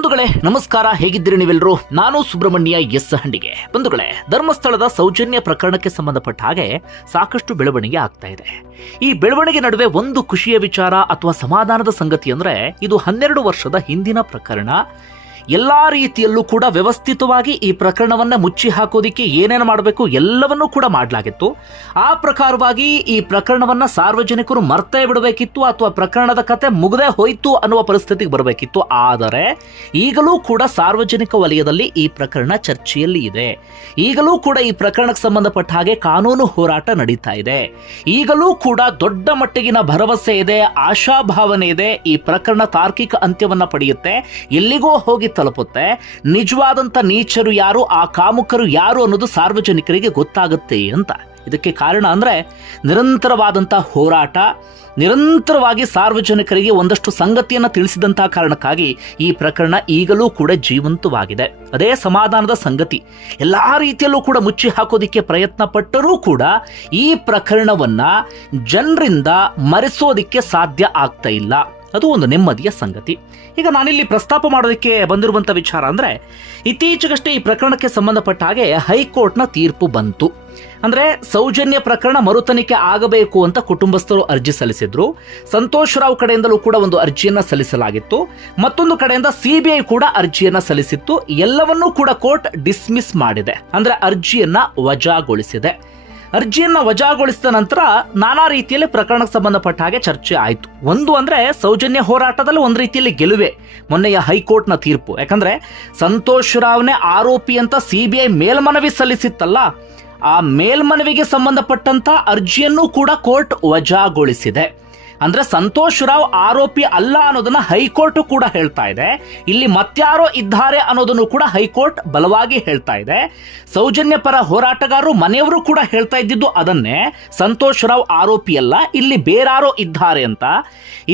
ಬಂಧುಗಳೇ ನಮಸ್ಕಾರ, ಹೇಗಿದ್ದೀರಿ ನೀವೆಲ್ಲರೂ? ನಾನು ಸುಬ್ರಹ್ಮಣ್ಯ ಎಸ್ ಹಂಡಿಗೆ. ಬಂಧುಗಳೇ, ಧರ್ಮಸ್ಥಳದ ಸೌಜನ್ಯ ಪ್ರಕರಣಕ್ಕೆ ಸಂಬಂಧಪಟ್ಟ ಹಾಗೆ ಸಾಕಷ್ಟು ಬೆಳವಣಿಗೆ ಆಗ್ತಾ ಇದೆ. ಈ ಬೆಳವಣಿಗೆ ನಡುವೆ ಒಂದು ಖುಷಿಯ ವಿಚಾರ ಅಥವಾ ಸಮಾಧಾನದ ಸಂಗತಿ ಅಂದ್ರೆ ಇದು 12 ವರ್ಷದ ಹಿಂದಿನ ಪ್ರಕರಣ. ಎಲ್ಲಾ ರೀತಿಯಲ್ಲೂ ಕೂಡ ವ್ಯವಸ್ಥಿತವಾಗಿ ಈ ಪ್ರಕರಣವನ್ನ ಮುಚ್ಚಿ ಹಾಕೋದಿಕ್ಕೆ ಏನೇನು ಮಾಡಬೇಕು ಎಲ್ಲವನ್ನೂ ಕೂಡ ಮಾಡಲಾಗಿತ್ತು. ಆ ಪ್ರಕಾರವಾಗಿ ಈ ಪ್ರಕರಣವನ್ನ ಸಾರ್ವಜನಿಕರು ಮರ್ತೇ ಬಿಡಬೇಕಿತ್ತು ಅಥವಾ ಪ್ರಕರಣದ ಕತೆ ಮುಗದೆ ಹೋಯ್ತು ಅನ್ನುವ ಪರಿಸ್ಥಿತಿಗೆ ಬರಬೇಕಿತ್ತು. ಆದರೆ ಈಗಲೂ ಕೂಡ ಸಾರ್ವಜನಿಕ ವಲಯದಲ್ಲಿ ಈ ಪ್ರಕರಣ ಚರ್ಚೆಯಲ್ಲಿ ಇದೆ. ಈಗಲೂ ಕೂಡ ಈ ಪ್ರಕರಣಕ್ಕೆ ಸಂಬಂಧಪಟ್ಟ ಹಾಗೆ ಕಾನೂನು ಹೋರಾಟ ನಡೀತಾ ಇದೆ. ಈಗಲೂ ಕೂಡ ದೊಡ್ಡ ಮಟ್ಟಿಗಿನ ಭರವಸೆ ಇದೆ, ಆಶಾಭಾವನೆ ಇದೆ. ಈ ಪ್ರಕರಣ ತಾರ್ಕಿಕ ಅಂತ್ಯವನ್ನ ಪಡೆಯುತ್ತೆ, ಎಲ್ಲಿಗೋ ಹೋಗಿ ತಲುಪುತ್ತೆ. ನಿಜವಾದಂತ ನೀಚರು ಯಾರು, ಆ ಕಾಮುಕರು ಯಾರು ಅನ್ನೋದು ಸಾರ್ವಜನಿಕರಿಗೆ ಗೊತ್ತಾಗುತ್ತೆ ಅಂತ. ಇದಕ್ಕೆ ಕಾರಣ ಅಂದ್ರೆ ನಿರಂತರವಾದಂತಹ ಹೋರಾಟ, ನಿರಂತರವಾಗಿ ಸಾರ್ವಜನಿಕರಿಗೆ ಒಂದಷ್ಟು ಸಂಗತಿಯನ್ನ ತಿಳಿಸಿದಂತಹ ಕಾರಣಕ್ಕಾಗಿ ಈ ಪ್ರಕರಣ ಈಗಲೂ ಕೂಡ ಜೀವಂತವಾಗಿದೆ. ಅದೇ ಸಮಾಧಾನದ ಸಂಗತಿ. ಎಲ್ಲಾ ರೀತಿಯಲ್ಲೂ ಕೂಡ ಮುಚ್ಚಿ ಹಾಕೋದಿಕ್ಕೆ ಪ್ರಯತ್ನ ಪಟ್ಟರೂ ಕೂಡ ಈ ಪ್ರಕರಣವನ್ನ ಜನರಿಂದ ಮರೆಸೋದಿಕ್ಕೆ ಸಾಧ್ಯ ಆಗ್ತಾ ಇಲ್ಲ. ಅದು ಒಂದು ನೆಮ್ಮದಿಯ ಸಂಗತಿ. ಈಗ ನಾನಿಲ್ಲಿ ಪ್ರಸ್ತಾಪ ಮಾಡೋದಕ್ಕೆ ಬಂದಿರುವಂತ ವಿಚಾರ ಅಂದ್ರೆ, ಇತ್ತೀಚೆಗಷ್ಟೇ ಈ ಪ್ರಕರಣಕ್ಕೆ ಸಂಬಂಧಪಟ್ಟ ಹಾಗೆ ಹೈಕೋರ್ಟ್ನ ತೀರ್ಪು ಬಂತು. ಅಂದ್ರೆ ಸೌಜನ್ಯ ಪ್ರಕರಣ ಮರುತನಿಖೆ ಆಗಬೇಕು ಅಂತ ಕುಟುಂಬಸ್ಥರು ಅರ್ಜಿ ಸಲ್ಲಿಸಿದ್ರು. ಸಂತೋಷ್ ರಾವ್ ಕಡೆಯಿಂದಲೂ ಕೂಡ ಒಂದು ಅರ್ಜಿಯನ್ನ ಸಲ್ಲಿಸಲಾಗಿತ್ತು. ಮತ್ತೊಂದು ಕಡೆಯಿಂದ ಸಿಬಿಐ ಕೂಡ ಅರ್ಜಿಯನ್ನ ಸಲ್ಲಿಸಿತ್ತು. ಎಲ್ಲವನ್ನೂ ಕೂಡ ಕೋರ್ಟ್ ಡಿಸ್ಮಿಸ್ ಮಾಡಿದೆ, ಅಂದ್ರೆ ಅರ್ಜಿಯನ್ನ ವಜಾಗೊಳಿಸಿದೆ. ಅರ್ಜಿಯನ್ನ ವಜಾಗೊಳಿಸಿದ ನಂತರ ನಾನಾ ರೀತಿಯಲ್ಲಿ ಪ್ರಕರಣಕ್ಕೆ ಸಂಬಂಧಪಟ್ಟ ಹಾಗೆ ಚರ್ಚೆ ಆಯಿತು. ಒಂದು ಅಂದ್ರೆ ಸೌಜನ್ಯ ಹೋರಾಟದಲ್ಲಿ ಒಂದು ರೀತಿಯಲ್ಲಿ ಗೆಲುವೆ ಮೊನ್ನೆಯ ಹೈಕೋರ್ಟ್ನ ತೀರ್ಪು. ಯಾಕಂದ್ರೆ ಸಂತೋಷ್ ರಾವ್ನೇ ಆರೋಪಿ ಅಂತ ಸಿಬಿಐ ಮೇಲ್ಮನವಿ ಸಲ್ಲಿಸಿತ್ತಲ್ಲ, ಆ ಮೇಲ್ಮನವಿಗೆ ಸಂಬಂಧಪಟ್ಟಂತ ಅರ್ಜಿಯನ್ನು ಕೂಡ ಕೋರ್ಟ್ ವಜಾಗೊಳಿಸಿದೆ. ಅಂದ್ರೆ ಸಂತೋಷ್ ರಾವ್ ಆರೋಪಿ ಅಲ್ಲ ಅನ್ನೋದನ್ನ ಹೈಕೋರ್ಟ್ ಕೂಡ ಹೇಳ್ತಾ ಇದೆ. ಇಲ್ಲಿ ಮತ್ಯಾರೋ ಇದ್ದಾರೆ ಅನ್ನೋದನ್ನು ಕೂಡ ಹೈಕೋರ್ಟ್ ಬಲವಾಗಿ ಹೇಳ್ತಾ ಇದೆ. ಸೌಜನ್ಯ ಪರ ಹೋರಾಟಗಾರರು ಮನೆಯವರು ಕೂಡ ಹೇಳ್ತಾ ಇದ್ದಿದ್ದು ಅದನ್ನೇ, ಸಂತೋಷ್ ರಾವ್ ಆರೋಪಿ ಅಲ್ಲ, ಇಲ್ಲಿ ಬೇರಾರೋ ಇದ್ದಾರೆ ಅಂತ.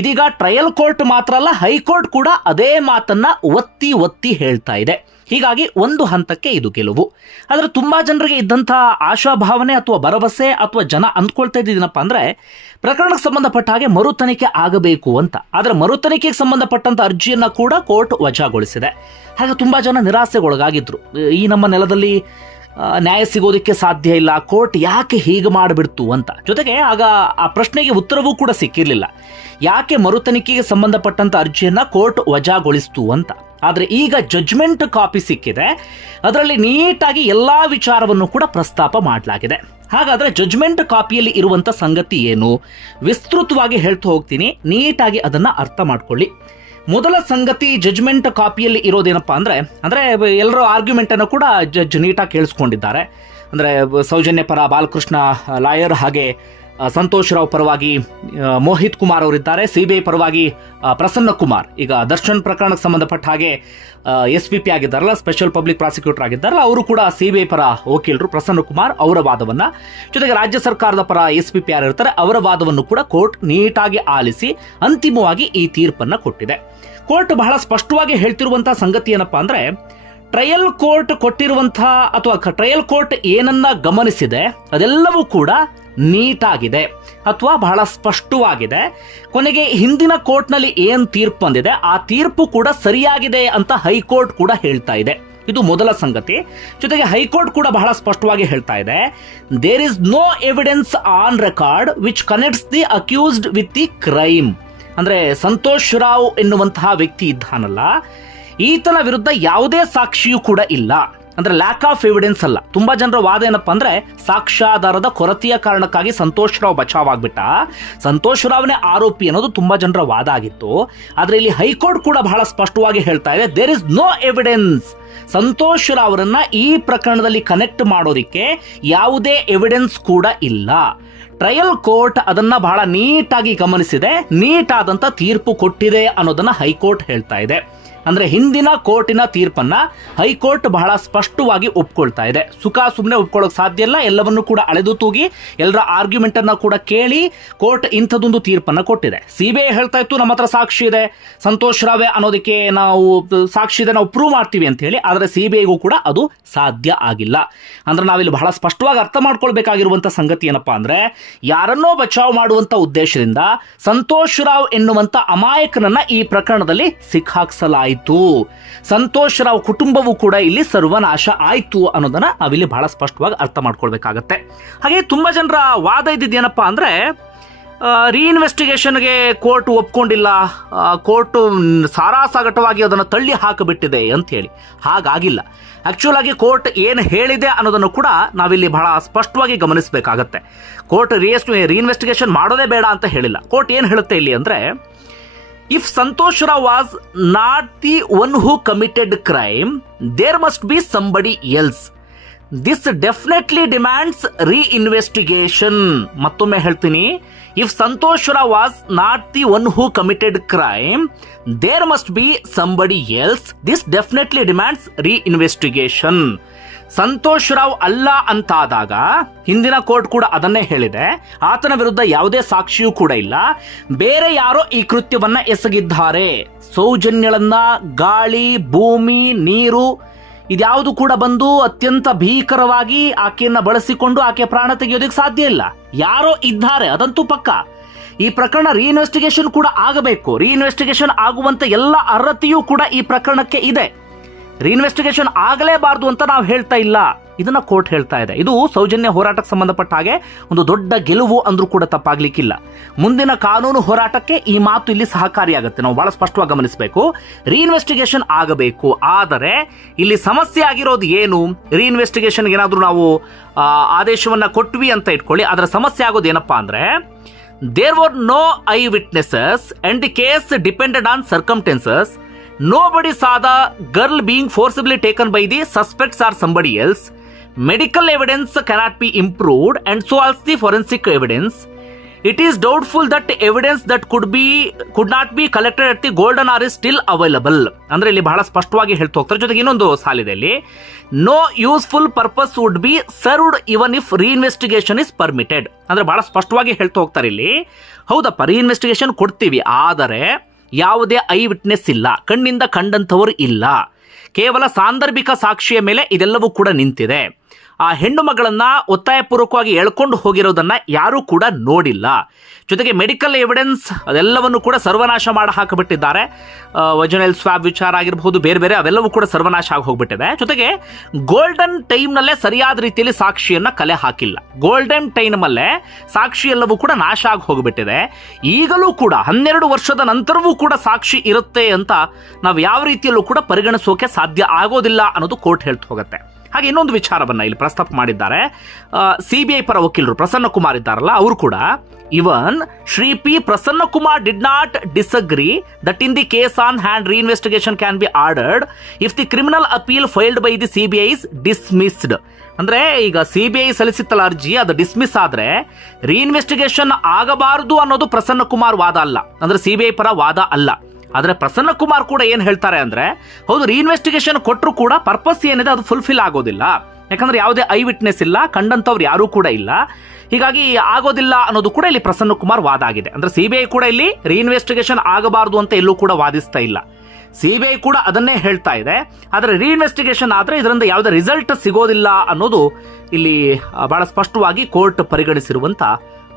ಇದೀಗ ಟ್ರಯಲ್ ಕೋರ್ಟ್ ಮಾತ್ರ ಅಲ್ಲ, ಹೈಕೋರ್ಟ್ ಕೂಡ ಅದೇ ಮಾತನ್ನ ಒತ್ತಿ ಒತ್ತಿ ಹೇಳ್ತಾ ಇದೆ. ಹೀಗಾಗಿ ಒಂದು ಹಂತಕ್ಕೆ ಇದು ಗೆಲುವು. ಆದರೆ ತುಂಬಾ ಜನರಿಗೆ ಇದ್ದಂತಹ ಆಶಾಭಾವನೆ ಅಥವಾ ಭರವಸೆ ಅಥವಾ ಜನ ಅಂದ್ಕೊಳ್ತಾ ಇದ್ದೇನಪ್ಪ ಅಂದ್ರೆ, ಪ್ರಕರಣಕ್ಕೆ ಸಂಬಂಧಪಟ್ಟ ಹಾಗೆ ಮರು ತನಿಖೆ ಆಗಬೇಕು ಅಂತ. ಆದರೆ ಮರು ತನಿಖೆಗೆ ಸಂಬಂಧಪಟ್ಟಂತ ಅರ್ಜಿಯನ್ನ ಕೂಡ ಕೋರ್ಟ್ ವಜಾಗೊಳಿಸಿದೆ. ಹಾಗೆ ತುಂಬಾ ಜನ ನಿರಾಸೆಗೊಳಗಾಗಿದ್ರು. ಈ ನಮ್ಮ ನೆಲದಲ್ಲಿ ನ್ಯಾಯ ಸಿಗೋದಕ್ಕೆ ಸಾಧ್ಯ ಇಲ್ಲ, ಕೋರ್ಟ್ ಯಾಕೆ ಹೀಗೆ ಮಾಡಿಬಿಡ್ತು ಅಂತ. ಜೊತೆಗೆ ಆಗ ಆ ಪ್ರಶ್ನೆಗೆ ಉತ್ತರವೂ ಕೂಡ ಸಿಕ್ಕಿರಲಿಲ್ಲ, ಯಾಕೆ ಮರು ತನಿಖೆಗೆ ಸಂಬಂಧಪಟ್ಟಂತ ಅರ್ಜಿಯನ್ನ ಕೋರ್ಟ್ ವಜಾಗೊಳಿಸ್ತು ಅಂತ. ಆದರೆ ಈಗ ಜಡ್ಜ್ಮೆಂಟ್ ಕಾಪಿ ಸಿಕ್ಕಿದೆ, ಅದರಲ್ಲಿ ನೀಟಾಗಿ ಎಲ್ಲಾ ವಿಚಾರವನ್ನು ಕೂಡ ಪ್ರಸ್ತಾಪ ಮಾಡಲಾಗಿದೆ. ಹಾಗಾದ್ರೆ ಜಡ್ಜ್ಮೆಂಟ್ ಕಾಪಿಯಲ್ಲಿ ಇರುವಂತ ಸಂಗತಿ ಏನು, ವಿಸ್ತೃತವಾಗಿ ಹೇಳ್ತಾ ಹೋಗ್ತೀನಿ, ನೀಟಾಗಿ ಅದನ್ನ ಅರ್ಥ ಮಾಡ್ಕೊಳ್ಳಿ. ಮೊದಲ ಸಂಗತಿ ಜಡ್ಜ್ಮೆಂಟ್ ಕಾಪಿಯಲ್ಲಿ ಇರೋದೇನಪ್ಪ ಅಂದ್ರೆ ಎಲ್ಲರೂ ಆರ್ಗ್ಯುಮೆಂಟ್ ಅನ್ನು ಕೂಡ ಜಡ್ಜ್ ನೀಟಾಗಿ ಕೇಳಿಸ್ಕೊಂಡಿದ್ದಾರೆ. ಅಂದ್ರೆ ಸೌಜನ್ಯ ಪರ ಬಾಲಕೃಷ್ಣ ಲಾಯರ್, ಹಾಗೆ ಸಂತೋಷ್ ರಾವ್ ಪರವಾಗಿ ಮೋಹಿತ್ ಕುಮಾರ್ ಅವರಿದ್ದಾರೆ, ಸಿಬಿಐ ಪರವಾಗಿ ಪ್ರಸನ್ನ ಕುಮಾರ್, ಈಗ ದರ್ಶನ್ ಪ್ರಕರಣಕ್ಕೆ ಸಂಬಂಧಪಟ್ಟ ಹಾಗೆ SPP ಆಗಿದ್ದಾರಲ್ಲ, ಸ್ಪೆಷಲ್ ಪಬ್ಲಿಕ್ ಪ್ರಾಸಿಕ್ಯೂಟರ್ ಆಗಿದ್ದಾರಲ್ಲ, ಅವರು ಕೂಡ ಸಿಬಿಐ ಪರ ವಕೀಲರು ಪ್ರಸನ್ನ ಕುಮಾರ್ ಅವರ ವಾದವನ್ನ, ಜೊತೆಗೆ ರಾಜ್ಯ ಸರ್ಕಾರದ ಪರ SPP ಯಾರು ಇರ್ತಾರೆ ಅವರ ವಾದವನ್ನು ಕೂಡ ಕೋರ್ಟ್ ನೀಟಾಗಿ ಆಲಿಸಿ ಅಂತಿಮವಾಗಿ ಈ ತೀರ್ಪನ್ನ ಕೊಟ್ಟಿದೆ. ಕೋರ್ಟ್ ಬಹಳ ಸ್ಪಷ್ಟವಾಗಿ ಹೇಳ್ತಿರುವಂತಹ ಸಂಗತಿ ಏನಪ್ಪಾ ಅಂದ್ರೆ, ಟ್ರಯಲ್ ಕೋರ್ಟ್ ಕೊಟ್ಟಿರುವಂತಹ ಅಥವಾ ಟ್ರಯಲ್ ಕೋರ್ಟ್ ಏನನ್ನ ಗಮನಿಸಿದೆ ಅದೆಲ್ಲವೂ ಕೂಡ ನೀಟಾಗಿದೆ ಅಥವಾ ಬಹಳ ಸ್ಪಷ್ಟವಾಗಿದೆ. ಕೊನೆಗೆ ಹಿಂದಿನ ಕೋರ್ಟ್ನಲ್ಲಿ ಏನ್ ತೀರ್ಪು ಬಂದಿದೆ ಆ ತೀರ್ಪು ಕೂಡ ಸರಿಯಾಗಿದೆ ಅಂತ ಹೈಕೋರ್ಟ್ ಕೂಡ ಹೇಳ್ತಾ ಇದೆ. ಇದು ಮೊದಲ ಸಂಗತಿ. ಜೊತೆಗೆ ಹೈಕೋರ್ಟ್ ಕೂಡ ಬಹಳ ಸ್ಪಷ್ಟವಾಗಿ ಹೇಳ್ತಾ ಇದೆ, there is no evidence on record which connects the accused with the crime. ಅಂದ್ರೆ ಸಂತೋಷ್ ರಾವ್ ಎನ್ನುವಂತಹ ವ್ಯಕ್ತಿ ಇದ್ದಾನಲ್ಲ, ಈತನ ವಿರುದ್ಧ ಯಾವುದೇ ಸಾಕ್ಷಿಯೂ ಕೂಡ ಇಲ್ಲ. ಅಂದ್ರೆ ಲ್ಯಾಕ್ ಆಫ್ ಎವಿಡೆನ್ಸ್ ಅಲ್ಲ. ತುಂಬಾ ಜನರ ವಾದ ಏನಪ್ಪಾ ಅಂದ್ರೆ, ಸಾಕ್ಷ್ಯಾಧಾರದ ಕೊರತೆಯ ಕಾರಣಕ್ಕಾಗಿ ಸಂತೋಷ್ ರಾವ್ ಬಚಾವಾಗ್ಬಿಟ್ಟ, ಸಂತೋಷ್ ರಾವ್ನೇ ಆರೋಪಿ ಅನ್ನೋದು ತುಂಬಾ ಜನರ ವಾದ ಆಗಿತ್ತು. ಆದ್ರೆ ಇಲ್ಲಿ ಹೈಕೋರ್ಟ್ ಕೂಡ ಬಹಳ ಸ್ಪಷ್ಟವಾಗಿ ಹೇಳ್ತಾ ಇದೆ, there is no evidence. Santosh ರಾವ್ರನ್ನ ಈ ಪ್ರಕರಣದಲ್ಲಿ ಕನೆಕ್ಟ್ ಮಾಡೋದಿಕ್ಕೆ ಯಾವುದೇ ಎವಿಡೆನ್ಸ್ ಕೂಡ ಇಲ್ಲ. ಟ್ರಯಲ್ ಕೋರ್ಟ್ ಅದನ್ನ ಬಹಳ ನೀಟಾಗಿ ಗಮನಿಸಿದೆ, ನೀಟಾದಂತ ತೀರ್ಪು ಕೊಟ್ಟಿದೆ ಅನ್ನೋದನ್ನ ಹೈಕೋರ್ಟ್ ಹೇಳ್ತಾ ಇದೆ. ಅಂದ್ರೆ ಹಿಂದಿನ ಕೋರ್ಟಿನ ತೀರ್ಪನ್ನ ಹೈಕೋರ್ಟ್ ಬಹಳ ಸ್ಪಷ್ಟವಾಗಿ ಒಪ್ಕೊಳ್ತಾ ಇದೆ. ಸುಖ ಸುಮ್ಮನೆ ಒಪ್ಕೊಳ್ಳೋಕೆ ಸಾಧ್ಯ ಇಲ್ಲ. ಎಲ್ಲವನ್ನೂ ಕೂಡ ಅಳೆದು ತೂಗಿ ಎಲ್ಲರ ಆರ್ಗ್ಯುಮೆಂಟ್ ಅನ್ನ ಕೂಡ ಕೇಳಿ ಕೋರ್ಟ್ ಇಂಥದೊಂದು ತೀರ್ಪನ್ನ ಕೊಟ್ಟಿದೆ. ಸಿಬಿಐ ಹೇಳ್ತಾ ಇತ್ತು ನಮ್ಮ ಹತ್ರ ಸಾಕ್ಷಿ ಇದೆ, ಸಂತೋಷ್ ರಾವೆ ಅನ್ನೋದಕ್ಕೆ ನಾವು ಸಾಕ್ಷಿ ಇದೆ, ನಾವು ಪ್ರೂವ್ ಮಾಡ್ತೀವಿ ಅಂತ ಹೇಳಿ. ಆದ್ರೆ ಸಿಬಿಐಗೂ ಕೂಡ ಅದು ಸಾಧ್ಯ ಆಗಿಲ್ಲ. ಅಂದ್ರೆ ನಾವಿಲ್ಲಿ ಬಹಳ ಸ್ಪಷ್ಟವಾಗಿ ಅರ್ಥ ಮಾಡ್ಕೊಳ್ಬೇಕಾಗಿರುವಂತ ಸಂಗತಿ ಏನಪ್ಪಾ ಅಂದ್ರೆ, ಯಾರನ್ನೋ ಬಚಾವ್ ಮಾಡುವಂತ ಉದ್ದೇಶದಿಂದ ಸಂತೋಷ್ ರಾವ್ ಎನ್ನುವಂತ ಅಮಾಯಕನನ್ನ ಈ ಪ್ರಕರಣದಲ್ಲಿ ಸಿಕ್ಕಾಕ್ಸಲಾಯಿತು ಆಯಿತು, ಸಂತೋಷ್ ರಾವ್ ಕುಟುಂಬವೂ ಕೂಡ ಇಲ್ಲಿ ಸರ್ವನಾಶ ಆಯಿತು ಅನ್ನೋದನ್ನ ನಾವಿಲ್ಲಿ ಬಹಳ ಸ್ಪಷ್ಟವಾಗಿ ಅರ್ಥ ಮಾಡ್ಕೊಳ್ಬೇಕಾಗತ್ತೆ. ಹಾಗೆ ತುಂಬ ಜನರ ವಾದ ಇದ್ದಿದ್ದೇನಪ್ಪ ಅಂದರೆ ರೀಇನ್ವೆಸ್ಟಿಗೇಷನ್ಗೆ ಕೋರ್ಟ್ ಒಪ್ಕೊಂಡಿಲ್ಲ, ಕೋರ್ಟು ಸಾರಾಸಗಟವಾಗಿ ಅದನ್ನು ತಳ್ಳಿ ಹಾಕಿಬಿಟ್ಟಿದೆ ಅಂತ ಹೇಳಿ. ಹಾಗಾಗಿಲ್ಲ. ಆ್ಯಕ್ಚುಲ್ ಆಗಿ ಕೋರ್ಟ್ ಏನು ಹೇಳಿದೆ ಅನ್ನೋದನ್ನು ಕೂಡ ನಾವಿಲ್ಲಿ ಬಹಳ ಸ್ಪಷ್ಟವಾಗಿ ಗಮನಿಸಬೇಕಾಗತ್ತೆ. ಕೋರ್ಟ್ ರೀಇನ್ವೆಸ್ಟಿಗೇಷನ್ ಮಾಡೋದೇ ಬೇಡ ಅಂತ ಹೇಳಿಲ್ಲ. ಕೋರ್ಟ್ ಏನು ಹೇಳುತ್ತೆ ಇಲ್ಲಿ ಅಂದರೆ, if Santosh Rao was not the one who committed crime, there must be somebody else. This definitely demands reinvestigation. ಮತ್ತೊಮ್ಮೆ ಹೇಳ್ತೀನಿ, if Santosh Rao was not the one who committed crime, there must be somebody else. This definitely demands reinvestigation. Santosh Rao ಅಲ್ಲ ಅಂತಾದಾಗ ಹಿಂದಿನ court ಕೂಡ ಅದನ್ನೇ ಹೇಳಿದೆ, ಆತನ ವಿರುದ್ಧ ಯಾವುದೇ ಸಾಕ್ಷಿಯೂ ಕೂಡ ಇಲ್ಲ, ಬೇರೆ ಯಾರೋ ಈ ಕೃತ್ಯವನ್ನ ಎಸಗಿದ್ದಾರೆ. ಸೌಜನ್ಯಳನ್ನ ಗಾಳಿ, ಭೂಮಿ, ನೀರು ಇದ್ಯಾವುದು ಕೂಡ ಬಂದು ಅತ್ಯಂತ ಭೀಕರವಾಗಿ ಆಕೆಯನ್ನ ಬಳಸಿಕೊಂಡು ಆಕೆ ಪ್ರಾಣ ತೆಗೆಯೋದಕ್ಕೆ ಸಾಧ್ಯ ಇಲ್ಲ. ಯಾರೋ ಇದ್ದಾರೆ, ಅದಂತೂ ಪಕ್ಕ. ಈ ಪ್ರಕರಣ ರೀಇನ್ವೆಸ್ಟಿಗೇಷನ್ ಕೂಡ ಆಗಬೇಕು. ರೀಇನ್ವೆಸ್ಟಿಗೇಷನ್ ಆಗುವಂತ ಎಲ್ಲ ಅರ್ಹತೆಯೂ ಕೂಡ ಈ ಪ್ರಕರಣಕ್ಕೆ ಇದೆ. ರೀಇನ್ವೆಸ್ಟಿಗೇಷನ್ ಆಗಲೇಬಾರದು ಅಂತ ನಾವು ಹೇಳ್ತಾ ಇಲ್ಲ, ಇದನ್ನ ಕೋರ್ಟ್ ಹೇಳ್ತಾ ಇದೆ. ಇದು ಸೌಜನ್ಯ ಹೋರಾಟಕ್ಕೆ ಸಂಬಂಧಪಟ್ಟ ಹಾಗೆ ಒಂದು ದೊಡ್ಡ ಗೆಲುವು ಅಂದ್ರೂ ಕೂಡ ತಪ್ಪಾಗ್ಲಿಕ್ಕಿಲ್ಲ. ಮುಂದಿನ ಕಾನೂನು ಹೋರಾಟಕ್ಕೆ ಈ ಮಾತು ಇಲ್ಲಿ ಸಹಕಾರಿಯಾಗುತ್ತೆ. ನಾವು ಬಹಳ ಸ್ಪಷ್ಟವಾಗಿ ಗಮನಿಸಬೇಕು, ರೀಇನ್ವೆಸ್ಟಿಗೇಷನ್ ಆಗಬೇಕು. ಆದರೆ ಇಲ್ಲಿ ಸಮಸ್ಯೆ ಆಗಿರೋದು ಏನು? ರೀಇನ್ವೆಸ್ಟಿಗೇಷನ್ ಏನಾದರೂ ನಾವು ಆದೇಶವನ್ನ ಕೊಟ್ವಿ ಅಂತ ಇಟ್ಕೊಳ್ಳಿ, ಅದರ ಸಮಸ್ಯೆ ಆಗೋದು ಏನಪ್ಪಾ ಅಂದ್ರೆ, there were no eye witnesses and the case depended on circumstances. Nobody saw the girl being forcibly taken by the suspects or somebody else. Medical evidence cannot be improved, and so also the forensic evidence. It is doubtful that evidence that could not be collected at the golden hour is still available. ಅಂದ್ರೆ ಇಲ್ಲಿ ಬಹಳ ಸ್ಪಷ್ಟವಾಗಿ ಹೇಳ್ತಾ ಹೋಗ್ತಾರೆ. ಜೊತೆಗೆ ಇನ್ನೊಂದು ಸಾಲಿದೆ ಇಲ್ಲಿ, no useful purpose would be served even if reinvestigation is permitted. ಅಂದ್ರೆ ಬಹಳ ಸ್ಪಷ್ಟವಾಗಿ ಹೇಳ್ತಾ ಹೋಗ್ತಾರೆ ಇಲ್ಲಿ, ಹೌದಪ್ಪ ರೀಇನ್ವೆಸ್ಟಿಗೇಷನ್ ಕೊಡ್ತೀವಿ, ಆದರೆ ಯಾವುದೇ ಐ ವಿಟ್ನೆಸ್ ಇಲ್ಲ, ಕಣ್ಣಿಂದ ಕಂಡಂಥವರು ಇಲ್ಲ, ಕೇವಲ ಸಾಂದರ್ಭಿಕ ಸಾಕ್ಷಿಯ ಮೇಲೆ ಇದೆಲ್ಲವೂ ಕೂಡ ನಿಂತಿದೆ. ಆ ಹೆಣ್ಣು ಮಗಳನ್ನ ಒತ್ತಾಯಪೂರ್ವಕವಾಗಿ ಎಳ್ಕೊಂಡು ಹೋಗಿರೋದನ್ನ ಯಾರೂ ಕೂಡ ನೋಡಿಲ್ಲ. ಜೊತೆಗೆ ಮೆಡಿಕಲ್ ಎವಿಡೆನ್ಸ್ ಅದೆಲ್ಲವನ್ನು ಕೂಡ ಸರ್ವನಾಶ ಮಾಡಿ ಹಾಕಿಬಿಟ್ಟಿದ್ದಾರೆ. ವಜನಲ್ ಸ್ವಾಬ್ ವಿಚಾರ ಆಗಿರಬಹುದು, ಬೇರೆ ಬೇರೆ ಅವೆಲ್ಲವೂ ಕೂಡ ಸರ್ವನಾಶ ಆಗಿ ಹೋಗ್ಬಿಟ್ಟಿದೆ. ಜೊತೆಗೆ ಗೋಲ್ಡನ್ ಟೈಮ್ನಲ್ಲೇ ಸರಿಯಾದ ರೀತಿಯಲ್ಲಿ ಸಾಕ್ಷಿಯನ್ನ ಕಲೆ ಹಾಕಿಲ್ಲ. ಗೋಲ್ಡನ್ ಟೈಮ್ನಲ್ಲೇ ಸಾಕ್ಷಿ ಎಲ್ಲವೂ ಕೂಡ ನಾಶ ಆಗಿ ಹೋಗ್ಬಿಟ್ಟಿದೆ. ಈಗಲೂ ಕೂಡ 12 ವರ್ಷದ ನಂತರವೂ ಕೂಡ ಸಾಕ್ಷಿ ಇರುತ್ತೆ ಅಂತ ನಾವು ಯಾವ ರೀತಿಯಲ್ಲೂ ಕೂಡ ಪರಿಗಣಿಸೋಕೆ ಸಾಧ್ಯ ಆಗೋದಿಲ್ಲ ಅನ್ನೋದು ಕೋರ್ಟ್ ಹೇಳ್ತಾ ಹೋಗುತ್ತೆ. ಹಾಗೆ ಇನ್ನೊಂದು ವಿಚಾರವನ್ನ ಇಲ್ಲಿ ಪ್ರಸ್ತಾಪ ಮಾಡಿದ್ದಾರೆ. ಸಿಬಿಐ ಪರ ವಕೀಲರು ಪ್ರಸನ್ನ ಕುಮಾರ್ ಇದ್ದಾರಲ್ಲ, ಅವರು ಕೂಡ even Shri P Prasanna Kumar did not disagree that in the case on hand reinvestigation can be ordered if the criminal appeal filed by the CBI is dismissed. ಅಂದ್ರೆ ಈಗ ಸಿಬಿಐ ಸಲ್ಲಿಸಿತ್ತಲ್ಲ ಅರ್ಜಿ, ಅದು ಡಿಸ್ಮಿಸ್ ಆದ್ರೆ ರೀಇನ್ವೆಸ್ಟಿಗೇಷನ್ ಆಗಬಾರದು ಅನ್ನೋದು ಪ್ರಸನ್ನ ಕುಮಾರ್ ವಾದ ಅಲ್ಲ, ಅಂದ್ರೆ ಸಿಬಿಐ ಪರ ವಾದ ಅಲ್ಲ. ಆದರೆ ಪ್ರಸನ್ನ ಕುಮಾರ್ ಕೂಡ ಏನು ಹೇಳ್ತಾರೆ ಅಂದ್ರೆ, ಹೌದು ರೀಇನ್ವೆಸ್ಟಿಗೇಷನ್ ಕೊಟ್ಟರು ಕೂಡ ಪರ್ಪಸ್ ಏನಿದೆ ಅದು ಫುಲ್ಫಿಲ್ ಆಗೋದಿಲ್ಲ. ಯಾಕಂದ್ರೆ ಯಾವುದೇ ಐ ವಿಟ್ನೆಸ್ ಇಲ್ಲ, ಕಂಡಂತವ್ರು ಯಾರೂ ಕೂಡ ಇಲ್ಲ, ಹೀಗಾಗಿ ಆಗೋದಿಲ್ಲ ಅನ್ನೋದು ಕೂಡ ಇಲ್ಲಿ ಪ್ರಸನ್ನ ಕುಮಾರ್ ವಾದ ಆಗಿದೆ. ಅಂದ್ರೆ ಸಿಬಿಐ ಕೂಡ ಇಲ್ಲಿ ರೀಇನ್ವೆಸ್ಟಿಗೇಷನ್ ಆಗಬಾರದು ಅಂತ ಎಲ್ಲೂ ಕೂಡ ವಾದಿಸ್ತಾ ಇಲ್ಲ. ಸಿಬಿಐ ಕೂಡ ಅದನ್ನೇ ಹೇಳ್ತಾ ಇದೆ. ಆದರೆ ರೀಇನ್ವೆಸ್ಟಿಗೇಷನ್ ಆದ್ರೆ ಇದರಿಂದ ಯಾವುದೇ ರಿಸಲ್ಟ್ ಸಿಗೋದಿಲ್ಲ ಅನ್ನೋದು ಇಲ್ಲಿ ಬಹಳ ಸ್ಪಷ್ಟವಾಗಿ ಕೋರ್ಟ್ ಪರಿಗಣಿಸಿರುವಂತ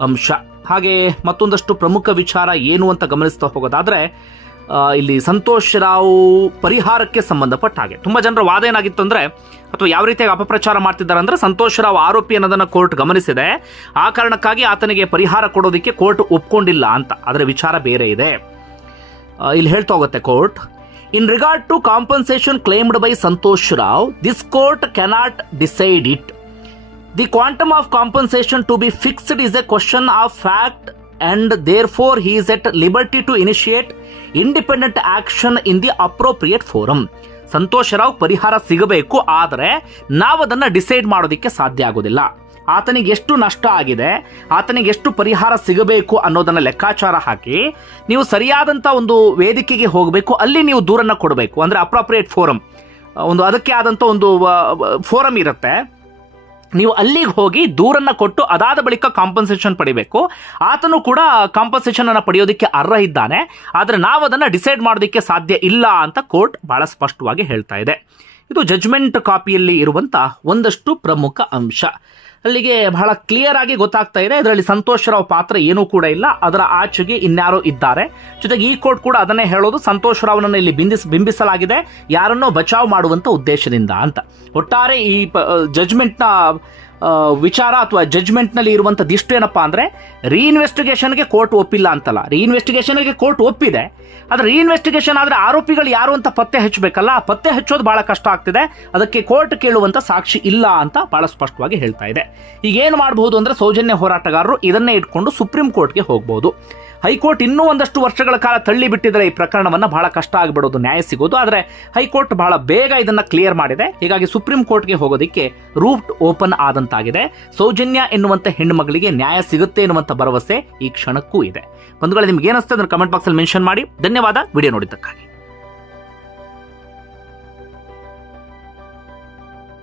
ಅಂಶ. ಹಾಗೆ ಮತ್ತೊಂದಷ್ಟು ಪ್ರಮುಖ ವಿಚಾರ ಏನು ಅಂತ ಗಮನಿಸ್ತಾ ಹೋಗೋದಾದ್ರೆ, ಇಲ್ಲಿ ಸಂತೋಷ್ ರಾವ್ ಪರಿಹಾರಕ್ಕೆ ಸಂಬಂಧಪಟ್ಟ ಹಾಗೆ ತುಂಬಾ ಜನರ ವಾದ ಏನಾಗಿತ್ತು ಅಂದ್ರೆ, ಅಥವಾ ಯಾವ ರೀತಿಯಾಗಿ ಅಪಪ್ರಚಾರ ಮಾಡ್ತಿದ್ದಾರೆ ಅಂದ್ರೆ, ಸಂತೋಷ್ ರಾವ್ ಆರೋಪಿ ಅನ್ನೋದನ್ನ ಕೋರ್ಟ್ ಗಮನಿಸಿದೆ, ಆ ಕಾರಣಕ್ಕಾಗಿ ಆತನಿಗೆ ಪರಿಹಾರ ಕೊಡೋದಕ್ಕೆ ಕೋರ್ಟ್ ಒಪ್ಕೊಂಡಿಲ್ಲ ಅಂತ. ಆದರೆ ವಿಚಾರ ಬೇರೆ ಇದೆ. ಇಲ್ಲಿ ಹೇಳ್ತಾ ಹೋಗುತ್ತೆ court, in regard to compensation claimed by Santosh Rao, this court cannot decide it. The quantum of compensation to be fixed is a question of fact and therefore he is at liberty to initiate independent action in the appropriate forum. Santosh Rao ಪರಿಹಾರ ಸಿಗಬೇಕು, ಆದರೆ ನಾವು ಅದನ್ನ decide ಮಾಡೋದಕ್ಕೆ ಸಾಧ್ಯ ಆಗೋದಿಲ್ಲ. ಆತನಿಗೆ ಎಷ್ಟು ನಷ್ಟ ಆಗಿದೆ, ಆತನಿಗೆ ಎಷ್ಟು ಪರಿಹಾರ ಸಿಗಬೇಕು ಅನ್ನೋದನ್ನ ಲೆಕ್ಕಾಚಾರ ಹಾಕಿ ನೀವು ಸರಿಯಾದಂತ ಒಂದು ವೇದಿಕೆಗೆ ಹೋಗಬೇಕು, ಅಲ್ಲಿ ನೀವು ದೂರನ್ನ ಕೊಡಬೇಕು. ಅಂದ್ರೆ ಅಪ್ರೋಪ್ರಿಯೇಟ್ ಫೋರಂ, ಒಂದು ಅದಕ್ಕೆ ಆದಂತ ಒಂದು ಫೋರಂ ಇರುತ್ತೆ, ನೀವು ಅಲ್ಲಿಗೆ ಹೋಗಿ ದೂರನ್ನ ಕೊಟ್ಟು ಅದಾದ ಬಳಿಕ ಕಾಂಪನ್ಸೇಷನ್ ಪಡಿಬೇಕು. ಆತನು ಕೂಡ ಕಾಂಪನ್ಸೇಷನ್ ಅನ್ನು ಪಡೆಯೋದಕ್ಕೆ ಅರ್ಹ ಇದ್ದಾನೆ, ಆದರೆ ನಾವು ಅದನ್ನ ಡಿಸೈಡ್ ಮಾಡೋದಕ್ಕೆ ಸಾಧ್ಯ ಇಲ್ಲ ಅಂತ ಕೋರ್ಟ್ ಬಹಳ ಸ್ಪಷ್ಟವಾಗಿ ಹೇಳ್ತಾ ಇದೆ. ಇದು ಜಡ್ಜ್ಮೆಂಟ್ ಕಾಪಿಯಲ್ಲಿ ಇರುವಂತ ಒಂದಷ್ಟು ಪ್ರಮುಖ ಅಂಶ. ಅಲ್ಲಿಗೆ ಬಹಳ ಕ್ಲಿಯರ್ ಆಗಿ ಗೊತ್ತಾಗ್ತಾ ಇದೆ, ಇದರಲ್ಲಿ ಸಂತೋಷ್ ರಾವ್ ಪಾತ್ರ ಏನೂ ಕೂಡ ಇಲ್ಲ, ಅದರ ಆಚೆಗೆ ಇನ್ಯಾರೋ ಇದ್ದಾರೆ. ಜೊತೆಗೆ ಈ ಕೋರ್ಟ್ ಕೂಡ ಅದನ್ನೇ ಹೇಳೋದು, ಸಂತೋಷ್ ರಾವ್ನನ್ನು ಇಲ್ಲಿ ಬಿಂಬಿಸಲಾಗಿದೆ ಯಾರನ್ನೋ ಬಚಾವ್ ಮಾಡುವಂತ ಉದ್ದೇಶದಿಂದ ಅಂತ. ಒಟ್ಟಾರೆ ಈ ಜಡ್ಜ್ಮೆಂಟ್ನ ವಿಚಾರ ಅಥವಾ ಜಡ್ಜ್ಮೆಂಟ್ ನಲ್ಲಿ ಇರುವಂತದ್ದು ಇಷ್ಟು ಏನಪ್ಪಾ ಅಂದ್ರೆ, ರೀಇನ್ವೆಸ್ಟಿಗೇಷನ್ಗೆ ಕೋರ್ಟ್ ಒಪ್ಪಿಲ್ಲ ಅಂತಲ್ಲ, ರೀಇನ್ವೆಸ್ಟಿಗೇಷನ್ಗೆ ಕೋರ್ಟ್ ಒಪ್ಪಿದೆ. ಆದ್ರೆ ರೀಇನ್ವೆಸ್ಟಿಗೇಷನ್ ಆದ್ರೆ ಆರೋಪಿಗಳು ಯಾರು ಅಂತ ಪತ್ತೆ ಹಚ್ಚಬೇಕಲ್ಲ, ಪತ್ತೆ ಹಚ್ಚೋದು ಬಹಳ ಕಷ್ಟ ಆಗ್ತಿದೆ. ಅದಕ್ಕೆ ಕೋರ್ಟ್ ಕೇಳುವಂತ ಸಾಕ್ಷಿ ಇಲ್ಲ ಅಂತ ಬಹಳ ಸ್ಪಷ್ಟವಾಗಿ ಹೇಳ್ತಾ ಇದೆ. ಈಗ ಏನು ಮಾಡಬಹುದು ಅಂದ್ರೆ, ಸೌಜನ್ಯ ಹೋರಾಟಗಾರರು ಇದನ್ನೇ ಇಟ್ಕೊಂಡು ಸುಪ್ರೀಂ ಕೋರ್ಟ್ಗೆ ಹೋಗಬಹುದು. ಹೈಕೋರ್ಟ್ ಇನ್ನೂ ಒಂದಷ್ಟು ವರ್ಷಗಳ ಕಾಲ ತಳ್ಳಿ ಬಿಟ್ಟಿದ್ರೆ ಈ ಪ್ರಕರಣವನ್ನ ಬಹಳ ಕಷ್ಟ ಆಗಿಬಿಡೋದು, ನ್ಯಾಯ ಸಿಗೋದು. ಆದ್ರೆ ಹೈಕೋರ್ಟ್ ಬಹಳ ಬೇಗ ಇದನ್ನ ಕ್ಲಿಯರ್ ಮಾಡಿದೆ. ಹೀಗಾಗಿ ಸುಪ್ರೀಂ ಕೋರ್ಟ್ಗೆ ಹೋಗೋದಕ್ಕೆ ರೂಟ್ ಓಪನ್ ಆದಂತಾಗಿದೆ. ಸೌಜನ್ಯ ಎನ್ನುವಂತ ಹೆಣ್ಣು ಮಗಳಿಗೆ ನ್ಯಾಯ ಸಿಗುತ್ತೆ ಎನ್ನುವಂತ ಭರವಸೆ ಈ ಕ್ಷಣಕ್ಕೂ ಇದೆ. ಬಂಧುಗಳೇ, ನಿಮ್ಗೆ ಏನಿಸ್ತದೆ ಅದನ್ನು ಕಮೆಂಟ್ ಬಾಕ್ಸ್ ಅಲ್ಲಿ ಮೆನ್ಷನ್ ಮಾಡಿ. ಧನ್ಯವಾದ ವಿಡಿಯೋ ನೋಡಿದ್ದಕ್ಕಾಗಿ.